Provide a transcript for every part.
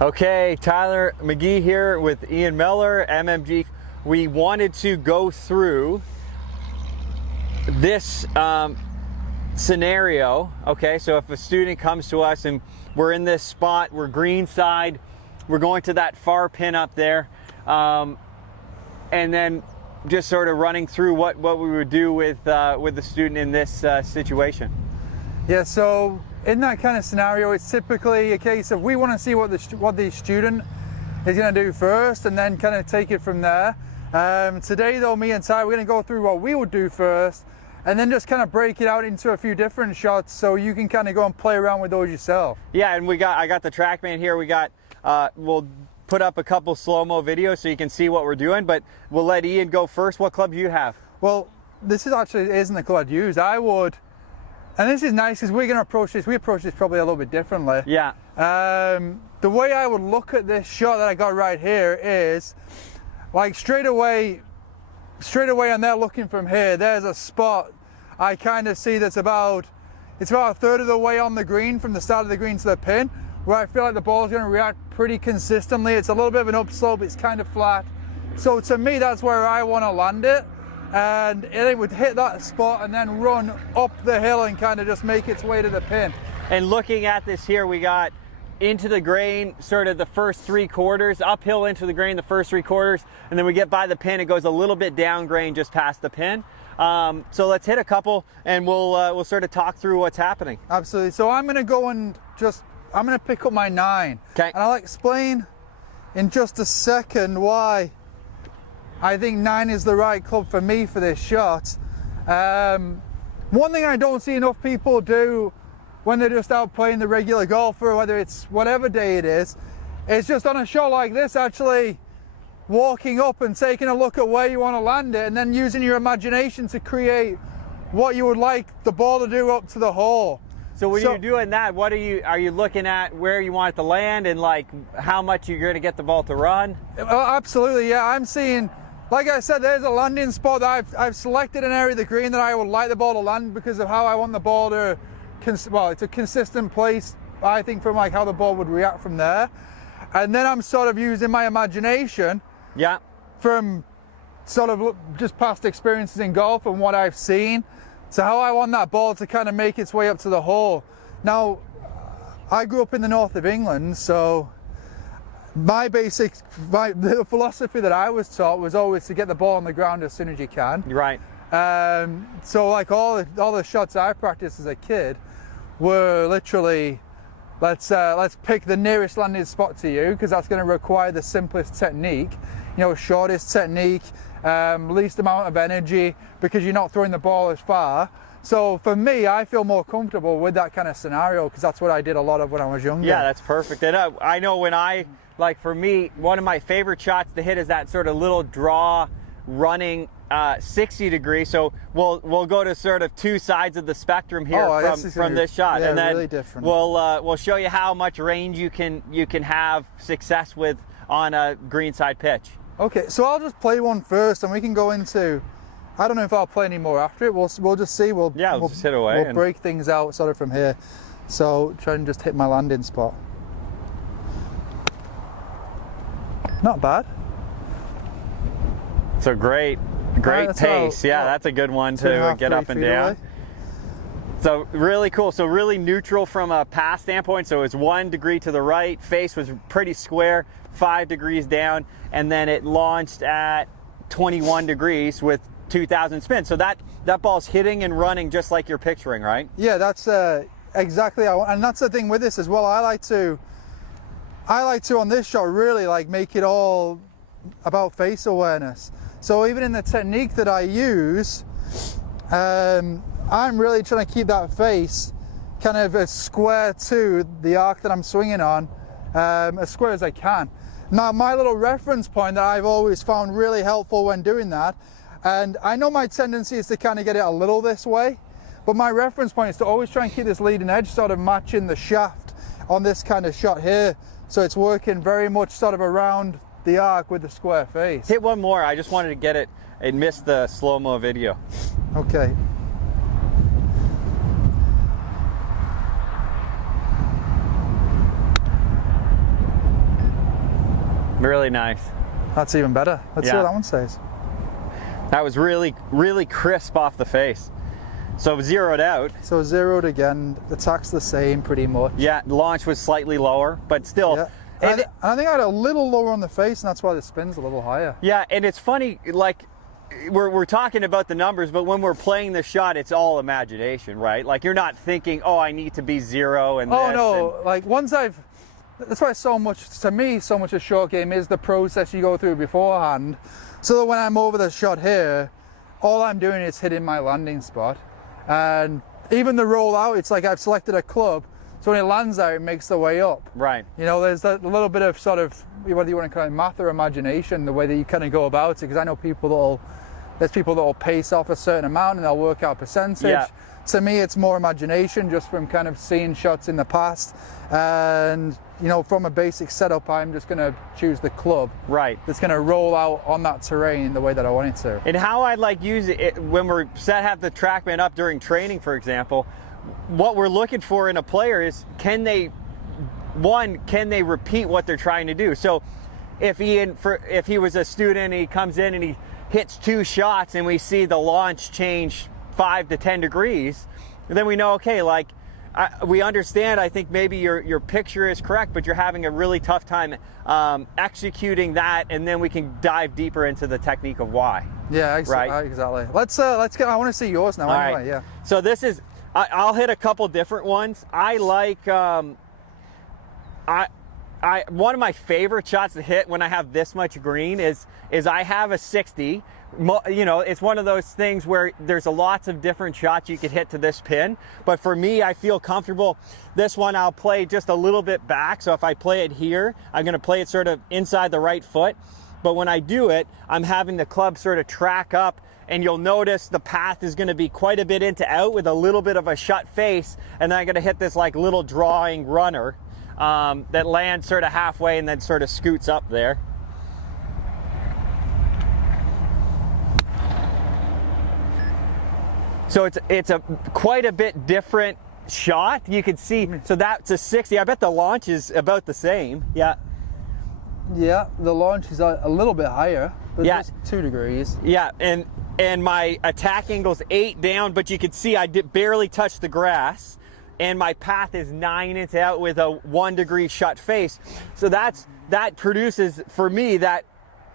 Okay, Tyler McGee here with Ian Meller, MMG. We wanted to go through this scenario. Okay, so if a student comes to us and we're in this spot, we're green side, we're going to that far pin up there, and then just sort of running through what we would do with the student in this situation. Yeah, so in that kind of scenario, it's typically a case of we want to see what the student is going to do first and then kind of take it from there. Today though, me and Ty, we're going to go through what we would do first and then just kind of break it out into a few different shots so you can kind of go and play around with those yourself. Yeah, and I got the Trackman here. We got, we'll put up a couple slow-mo videos so you can see what we're doing, but we'll let Ian go first. What club do you have? Well, this isn't the club I'd use. I would, and this is nice because we're going to approach this probably a little bit differently. Yeah. The way I would look at this shot that I got right here is like straight away on there, looking from here, there's a spot I kind of see that's about a third of the way on the green from the start of the green to the pin, where I feel like the ball is going to react pretty consistently. It's a little bit of an upslope, it's kind of flat. So to me, that's where I want to land it. And it would hit that spot and then run up the hill and kind of just make its way to the pin. And looking at this here, we got into the grain sort of the first 3/4, uphill into the grain the first 3/4, and then we get by the pin, it goes a little bit down grain just past the pin. So let's hit a couple and we'll sort of talk through what's happening. Absolutely. So I'm going to go and I'm going to pick up my 9. Okay. And I'll explain in just a second why I think 9 is the right club for me for this shot. One thing I don't see enough people do when they're just out playing the regular golfer, whether it's whatever day it is just on a shot like this, actually walking up and taking a look at where you want to land it and then using your imagination to create what you would like the ball to do up to the hole. So when you're doing that, what are you looking at where you want it to land and like how much you're going to get the ball to run? Absolutely, yeah. I'm seeing, like I said, there's a landing spot that I've selected an area of the green that I would like the ball to land because of how I want the ball to, well, it's a consistent place, I think, from like how the ball would react from there. And then I'm sort of using my imagination, yeah, from sort of just past experiences in golf and what I've seen, to how I want that ball to kind of make its way up to the hole. Now, I grew up in the north of England, so the philosophy that I was taught was always to get the ball on the ground as soon as you can. Right. So like all the shots I practiced as a kid were literally, let's pick the nearest landing spot to you because that's going to require the simplest technique, shortest technique, least amount of energy because you're not throwing the ball as far. So for me, I feel more comfortable with that kind of scenario because that's what I did a lot of when I was younger. Yeah, that's perfect. And I know like for me, one of my favorite shots to hit is that sort of little draw running 60 degrees. So we'll go to sort of two sides of the spectrum here from this shot, yeah, and then really different. We'll show you how much range you can have success with on a greenside pitch. Okay, so I'll just play one first, and we can go into. I don't know if I'll play any more after it. We'll just see. We'll just hit away. We'll break things out sort of from here. So try and just hit my landing spot. Not bad. So great pace. Yeah, that's a good one to get up and down. Away. So really cool. So really neutral from a pass standpoint. So it's 1 degree to the right. Face was pretty square, 5 degrees down, and then it launched at 21 degrees with 2,000 spins. So that ball's hitting and running just like you're picturing, right? Yeah, that's exactly. And that's the thing with this as well. I like to on this shot really like make it all about face awareness. So even in the technique that I use, I'm really trying to keep that face kind of as square to the arc that I'm swinging on, as square as I can. Now, my little reference point that I've always found really helpful when doing that, and I know my tendency is to kind of get it a little this way, but my reference point is to always try and keep this leading edge sort of matching the shaft on this kind of shot here. So it's working very much sort of around the arc with the square face. Hit one more. I just wanted to get it. It missed the slow-mo video. Okay. Really nice. That's even better. Let's see what that one says. That was really, really crisp off the face. So zeroed out. So zeroed again. Attack's the same pretty much. Yeah, launch was slightly lower, but still. Yeah. And I think I had a little lower on the face, and that's why the spin's a little higher. Yeah, and it's funny, like, we're talking about the numbers, but when we're playing the shot, it's all imagination, right? Like, you're not thinking, oh, I need to be zero and oh this. No, like that's why so much a short game is the process you go through beforehand. So that when I'm over the shot here, all I'm doing is hitting my landing spot. And even the roll out, it's like I've selected a club, so when it lands there, it makes the way up. Right. You know, there's a little bit of sort of, whether you want to call it math or imagination, the way that you kind of go about it, because I know there's people that'll pace off a certain amount and they'll work out percentage. Yeah. To me, it's more imagination, just from kind of seeing shots in the past. And, you know, from a basic setup, I'm just going to choose the club. Right. That's going to roll out on that terrain the way that I want it to. And how I like use it when we're have the Trackman up during training, for example, what we're looking for in a player is can they repeat what they're trying to do? So if he was a student, he comes in and he hits 2 shots and we see the launch change 5 to 10 degrees, then we know, okay, like we understand, I think maybe your picture is correct, but you're having a really tough time executing that, and then we can dive deeper into the technique of why. Yeah, right? Exactly. Let's get, I want to see yours now. All anyway. right. Yeah. So this is, I'll hit a couple different ones. I like, one of my favorite shots to hit when I have this much green is I have a 60. You know, it's one of those things where there's lots of different shots you could hit to this pin, but for me, I feel comfortable. This one I'll play just a little bit back, so if I play it here, I'm going to play it sort of inside the right foot, but when I do it, I'm having the club sort of track up, and you'll notice the path is going to be quite a bit into out with a little bit of a shut face, and then I'm going to hit this like little drawing runner that lands sort of halfway and then sort of scoots up there. So it's a quite a bit different shot. You can see, so that's a 60. I bet the launch is about the same. Yeah. Yeah, the launch is a little bit higher, but yeah, just 2 degrees. Yeah, and my attack angle's 8 down, but you can see I barely touched the grass, and my path is 9 into out with a 1 degree shut face. So that produces for me that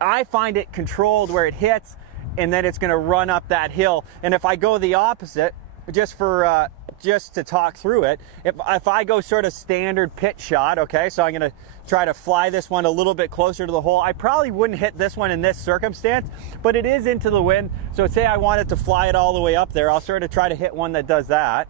I find it controlled where it hits, and then it's going to run up that hill. And if I go the opposite, just to talk through it, if I go sort of standard pitch shot, okay, so I'm going to try to fly this one a little bit closer to the hole. I probably wouldn't hit this one in this circumstance, but it is into the wind. So say I wanted to fly it all the way up there, I'll sort of try to hit one that does that.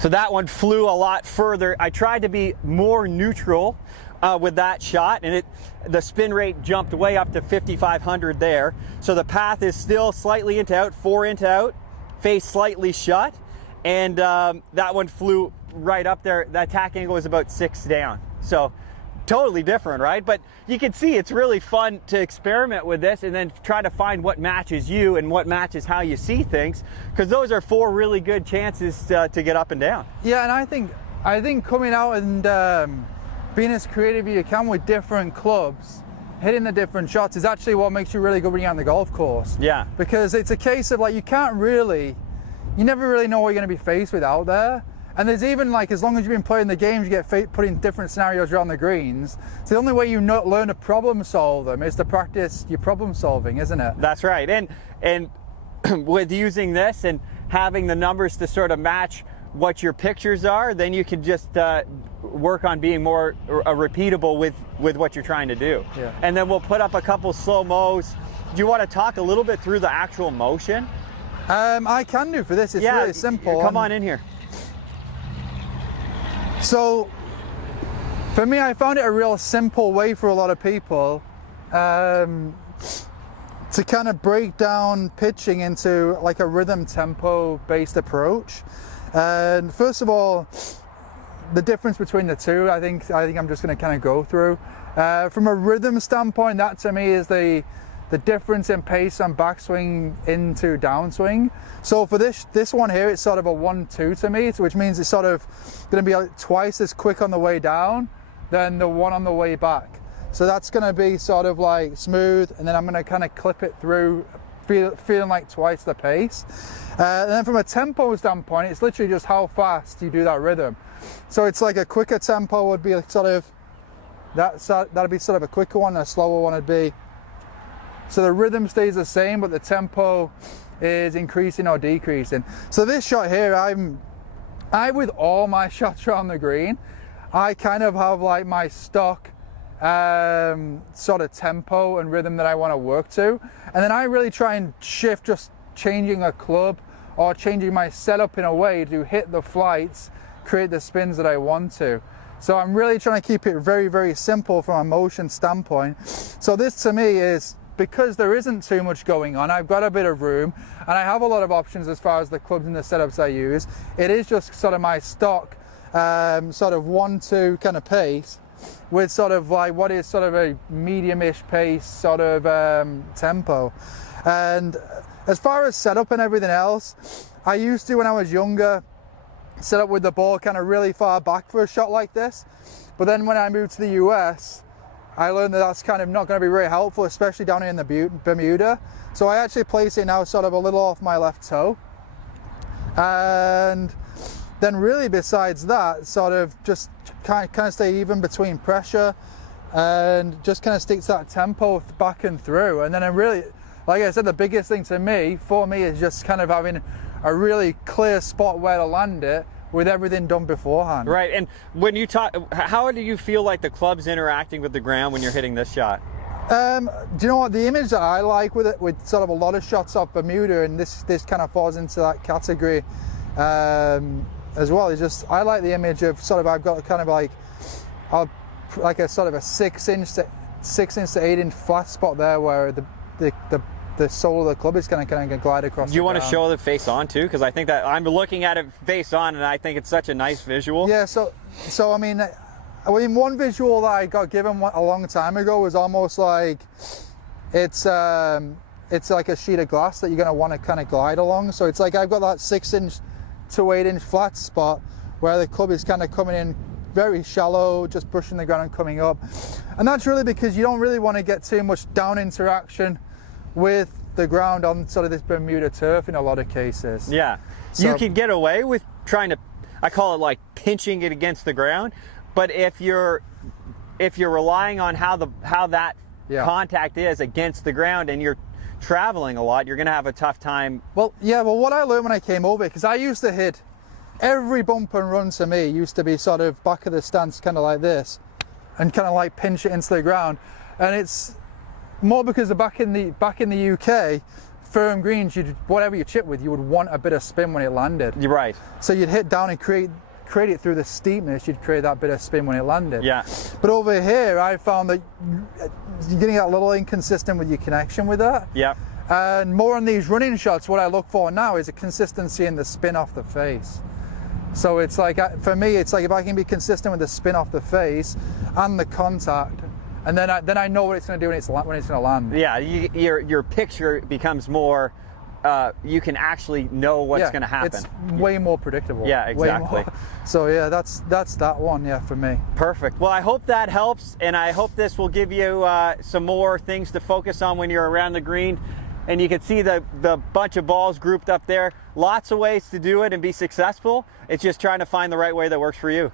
So that one flew a lot further. I tried to be more neutral with that shot, and the spin rate jumped way up to 5,500 there. So the path is still slightly into out, 4 into out, face slightly shut, and that one flew right up there. The attack angle was about 6 down. So totally different, right? But you can see it's really fun to experiment with this and then try to find what matches you and what matches how you see things, because those are 4 really good chances to get up and down. Yeah, and I think coming out and being as creative as you can with different clubs, hitting the different shots is actually what makes you really good when you're on the golf course. Yeah. Because it's a case of like, you never really know what you're going to be faced with out there. And there's even like, as long as you've been playing the games, you get put in different scenarios around the greens. So the only way you learn to problem solve them is to practice your problem solving, isn't it? That's right. And with using this and having the numbers to sort of match what your pictures are, then you can just work on being more repeatable with what you're trying to do. Yeah. And then we'll put up a couple slow-mos. Do you want to talk a little bit through the actual motion? I can do for this. It's really simple. Come on in here. So for me, I found it a real simple way for a lot of people to kind of break down pitching into like a rhythm tempo based approach. And first of all, the difference between the two, I think I'm just going to kind of go through. From a rhythm standpoint, that to me is the the difference in pace on backswing into downswing. So for this one here, it's sort of a 1-2 to me, which means it's sort of going to be like twice as quick on the way down than the one on the way back. So that's going to be sort of like smooth, and then I'm going to kind of clip it through, feeling like twice the pace. And then from a tempo standpoint, it's literally just how fast you do that rhythm. So it's like a quicker tempo would be sort of, that'd be sort of a quicker one, a slower one would be. So the rhythm stays the same, but the tempo is increasing or decreasing. So this shot here, with all my shots around the green, I kind of have like my stock sort of tempo and rhythm that I want to work to. And then I really try and shift, just changing a club or changing my setup in a way to hit the flights, create the spins that I want to. So I'm really trying to keep it very, very simple from a motion standpoint. So this to me is, because there isn't too much going on, I've got a bit of room and I have a lot of options as far as the clubs and the setups I use. It is just sort of my stock sort of 1-2 kind of pace with sort of like what is sort of a medium-ish pace sort of tempo. And as far as setup and everything else, I used to, when I was younger, set up with the ball kind of really far back for a shot like this. But then when I moved to the US, I learned that that's kind of not going to be very helpful, especially down here in the Bermuda. So I actually place it now sort of a little off my left toe. And then really besides that, sort of just kind of stay even between pressure and just kind of stick to that tempo back and through. And then I really, like I said, the biggest thing for me is just kind of having a really clear spot where to land it with everything done beforehand. Right, and when you talk, how do you feel like the club's interacting with the ground when you're hitting this shot? Do you know what, the image that I like with it, with sort of a lot of shots off Bermuda, and this kind of falls into that category as well, is just, I like the image of sort of, I've got kind of like a sort of a 6-inch to 8-inch flat spot there where the sole of the club is going to glide across. Do you want to show the face on too? Because I think that I'm looking at it face on, and I think it's such a nice visual. Yeah. So I mean, one visual that I got given a long time ago was almost like it's like a sheet of glass that you're going to want to kind of glide along. So it's like I've got that 6-inch to 8-inch flat spot where the club is kind of coming in very shallow, just brushing the ground and coming up. And that's really because you don't really want to get too much down interaction with the ground on sort of this Bermuda turf in a lot of cases. Yeah, so you can get away with trying to, I call it like pinching it against the ground, but if you're relying on how that contact is against the ground and you're traveling a lot, you're going to have a tough time. Well, what I learned when I came over, because I used to hit every bump and run to me used to be sort of back of the stance, kind of like this, and kind of like pinch it into the ground. And it's more because back in the UK, firm greens, whatever you chip with, you would want a bit of spin when it landed. You're right. So you'd hit down and create it through the steepness, you'd create that bit of spin when it landed. Yeah. But over here, I found that you're getting a little inconsistent with your connection with that. Yeah. And more on these running shots, what I look for now is a consistency in the spin off the face. So it's like, for me, it's like if I can be consistent with the spin off the face and the contact, and then I know what it's going to do when it's going to land. Yeah, your picture becomes more, you can actually know what's going to happen. It's way more predictable. Yeah, exactly. So yeah, that's that one, yeah, for me. Perfect. Well, I hope that helps, and I hope this will give you some more things to focus on when you're around the green. And you can see the bunch of balls grouped up there. Lots of ways to do it and be successful. It's just trying to find the right way that works for you.